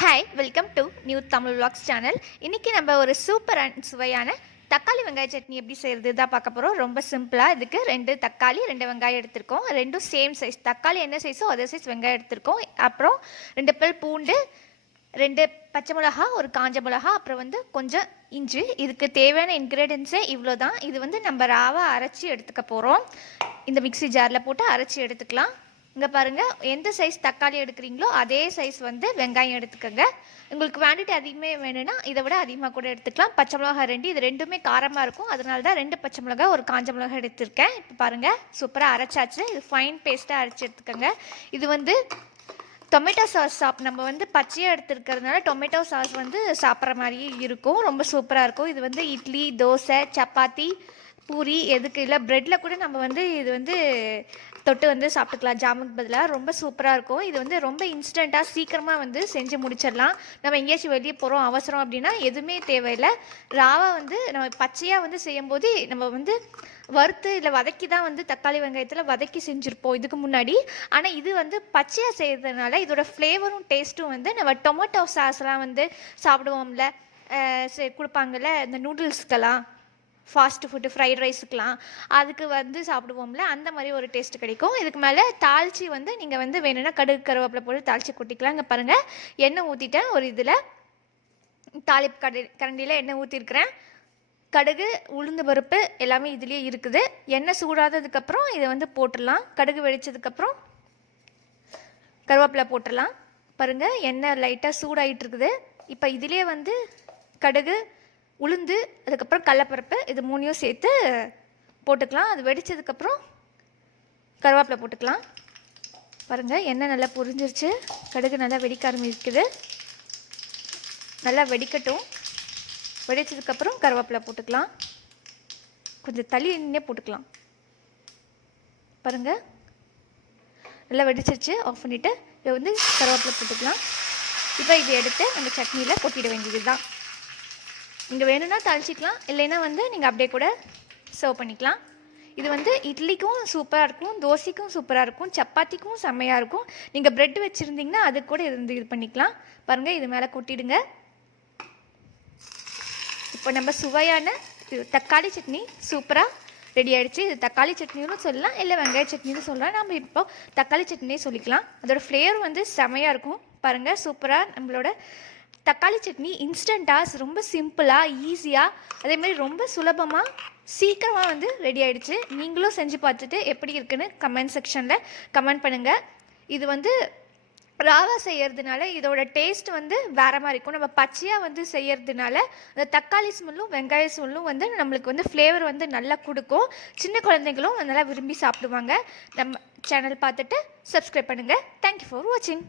Hi welcome to new Tamil vlogs channel. இன்றைக்கி நம்ம ஒரு சூப்பர் அண்ட் சுவையான தக்காளி வெங்காய சட்னி எப்படி செய்கிறது தான் பார்க்க போகிறோம். ரொம்ப சிம்பிளாக. இதுக்கு 2 தக்காளி 2 வெங்காயம் எடுத்திருக்கோம். ரெண்டும் சேம் சைஸ். தக்காளி என்ன சைஸோ அதே சைஸ் வெங்காயம் எடுத்திருக்கோம். அப்புறம் 2 பல் பூண்டு, 2 பச்சை மிளகா, ஒரு காஞ்ச மிளகா, அப்புறம் கொஞ்சம் இஞ்சி. இதுக்கு தேவையான இன்க்ரீடியன்ஸே இவ்வளோ தான். இது நம்ம ராவா அரைச்சி எடுத்துக்க போகிறோம். இந்த மிக்ஸி ஜாரில் போட்டு அரைச்சி எடுத்துக்கலாம். இங்கே பாருங்கள், எந்த சைஸ் தக்காளி எடுக்கிறீங்களோ அதே சைஸ் வெங்காயம் எடுத்துக்கோங்க. உங்களுக்கு குவான்டிட்டி அதிகமாக வேணும்னா இதை விட அதிகமாக கூட எடுத்துக்கலாம். பச்சை மிளகா 2, இது ரெண்டுமே காரமாக இருக்கும். அதனால தான் 2 பச்சை மிளகா, ஒரு காஞ்ச மிளகா எடுத்திருக்கேன். இப்போ பாருங்கள், சூப்பராக அரைச்சாச்சு. இது ஃபைன் பேஸ்ட்டாக அரைச்சி எடுத்துக்கோங்க. இது டொமேட்டோ சாஸ் நம்ம பச்சையாக எடுத்துருக்கிறதுனால டொமேட்டோ சாஸ் சாப்பிட்ற மாதிரி இருக்கும். ரொம்ப சூப்பராக இருக்கும். இது இட்லி, தோசை, சப்பாத்தி, பூரி எதுக்கு இல்லை ப்ரெட்டில் கூட நம்ம இது தொட்டு சாப்பிட்டுக்கலாம் ஜாமுக்கு பதிலாக. ரொம்ப சூப்பராக இருக்கும். இது ரொம்ப இன்ஸ்டண்ட்டாக சீக்கிரமாக செஞ்சு முடிச்சிடலாம். நம்ம எங்கேயாச்சும் வெளியே போகிறோம், அவசரம் அப்படின்னா எதுவுமே தேவையில்லை. ராவா நம்ம பச்சையாக செய்யும்போது நம்ம வறுத்து இல்லை வதக்கி தான் தக்காளி வெங்காயத்தில் வதக்கி செஞ்சுருப்போம் இதுக்கு முன்னாடி. ஆனால் இது பச்சையாக செய்கிறதுனால இதோட ஃப்ளேவரும் டேஸ்ட்டும் நம்ம டொமேட்டோ சாஸ்லாம் சாப்பிடுவோம்ல, கொடுப்பாங்கள்ல இந்த நூடுல்ஸ்க்கெல்லாம், ஃபாஸ்ட் ஃபுட்டு, ஃப்ரைட் ரைஸுக்கெலாம் அதுக்கு சாப்பிடுவோம்ல, அந்த மாதிரி ஒரு டேஸ்ட்டு கிடைக்கும். இதுக்கு மேலே தாளிச்சி நீங்கள் வேணும்னா கடுகு கருவேப்பிலை போட்டு தாளிச்சி கொட்டிக்கலாம். இங்கே பாருங்கள், எண்ணெய் ஊற்றிட்டேன். ஒரு இதில் தாளிப்பு கரண்டியில் எண்ணெய் ஊற்றிருக்கிறேன். கடுகு, உளுந்து பருப்பு எல்லாமே இதுலேயே இருக்குது. எண்ணெய் சூடாததுக்கப்புறம் இதை போட்டுடலாம். கடுகு வெடித்ததுக்கப்புறம் கருவேப்பிலை போட்டுடலாம். பாருங்கள், எண்ணெய் லைட்டாக சூடாகிட்டு இருக்குது. இப்போ இதிலே கடுகு, உளுந்து, அதுக்கப்புறம் கடலப்பருப்பு, இது 3 சேர்த்து போட்டுக்கலாம். அது வெடித்ததுக்கப்புறம் கருவேப்பிலை போட்டுக்கலாம். பாருங்கள், எண்ணெய் நல்லா பொரிஞ்சிருச்சு. கடுகு நல்லா வெடிக்க ஆரம்பிக்குது. நல்லா வெடிக்கட்டும். வெடித்ததுக்கப்புறம் கருவேப்பிலை போட்டுக்கலாம். கொஞ்சம் தள்ளி நின்று போட்டுக்கலாம். பாருங்கள், நல்லா வெடிச்சிருச்சு. ஆஃப் பண்ணிவிட்டு இதை கருவேப்பிலை போட்டுக்கலாம். இப்போ இதை எடுத்து அந்த சட்னியில் கொட்டிட வேண்டியது தான். நீங்கள் வேணும்னா தாளிச்சிக்கலாம், இல்லைன்னா நீங்கள் அப்படியே கூட சர்வ் பண்ணிக்கலாம். இது இட்லிக்கும் சூப்பராக இருக்கும், தோசைக்கும் சூப்பராக இருக்கும், சப்பாத்திக்கும் செம்மையாக இருக்கும். நீங்கள் ப்ரெட் வச்சுருந்தீங்கன்னா அது கூட இது பண்ணிக்கலாம். பாருங்கள், இது மேலே கொட்டிடுங்க. இப்போ நம்ம சுவையான தக்காளி சட்னி சூப்பராக ரெடி ஆகிடுச்சு. இது தக்காளி சட்னின்னு சொல்லலாம், இல்லை வெங்காய சட்னின்னு சொல்லலாம். நம்ம இப்போ தக்காளி சட்னியே சொல்லிக்கலாம். அதோடய ஃப்ளேவர் செம்மையாக இருக்கும். பாருங்கள், சூப்பராக நம்மளோட தக்காளி சட்னி இன்ஸ்டண்ட்டாக, ரொம்ப சிம்பிளாக, ஈஸியாக, அதேமாதிரி ரொம்ப சுலபமாக, சீக்கிரமாக ரெடி ஆகிடுச்சு. நீங்களும் செஞ்சு பார்த்துட்டு எப்படி இருக்குன்னு கமெண்ட் செக்ஷனில் கமெண்ட் பண்ணுங்கள். இது ராவா செய்கிறதுனால இதோட டேஸ்ட் வேறு மாதிரி இருக்கும். நம்ம பச்சையாக செய்கிறதுனால அந்த தக்காளி ஸ்மெல்லும் வெங்காய ஸ்மெல்லும் நம்மளுக்கு ஃப்ளேவர் நல்லா கொடுக்கும். சின்ன குழந்தைங்களும் நல்லா விரும்பி சாப்பிடுவாங்க. நம்ம சேனல் பார்த்துட்டு சப்ஸ்கிரைப் பண்ணுங்கள். தேங்க்யூ ஃபார் வாட்சிங்.